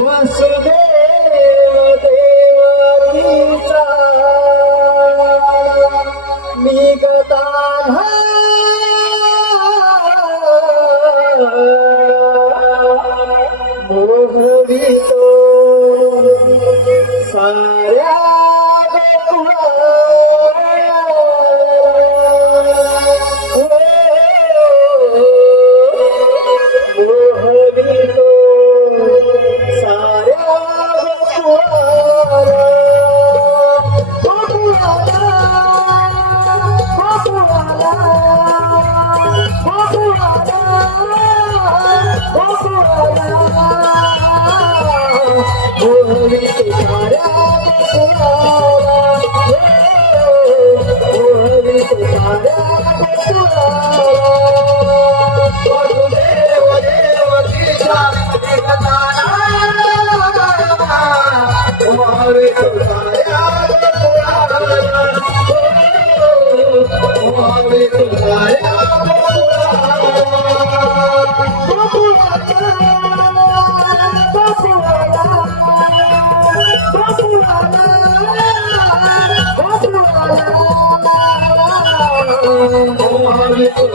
वसुदेव देवाचा मी गदा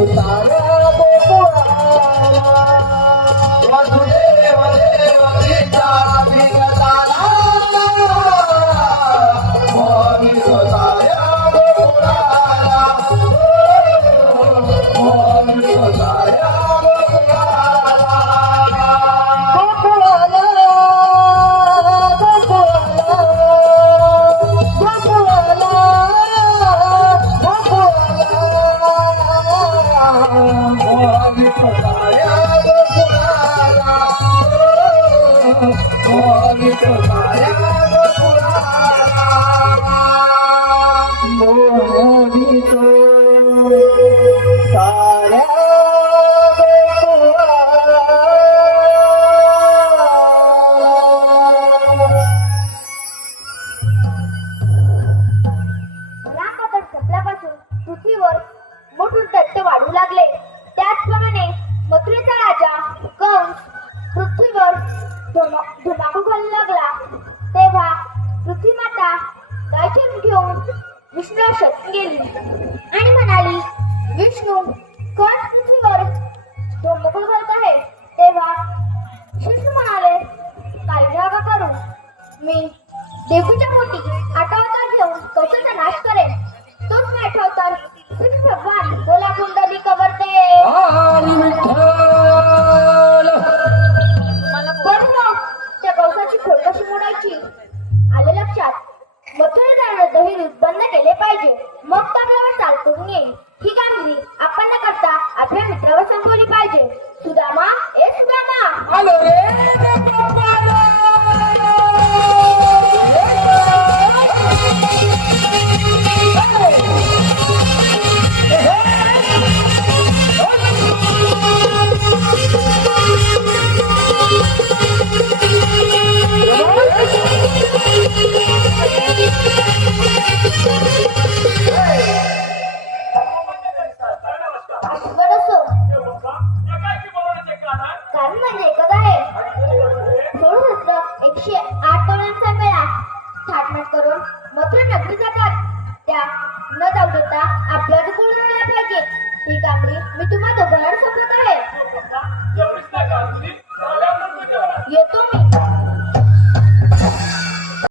อุตสาห घेऊन विष्णू गेली आणि म्हणाली विष्णू कंस पृथ्वीवर धुमाकूळ घालत आहे तेव्हा विष्णू म्हणाले काय नका करू. मी देवीच्या पोटी आठवतार घेऊन कशाचा नाश करेन. तोच मी आठवतार श्री भगवान बोला कुंडली पण मग त्या कवसाची खोड कशी मोडायची? आले लक्षात. बंद केले पाहिजे. मग तर आपल्यावर चाल करून येईल. आपल्या मित्रावर पाहिजे. सुदामा ए सुदामा. आलो रे. मी तुम्हा दोघांवर सोबत आहे.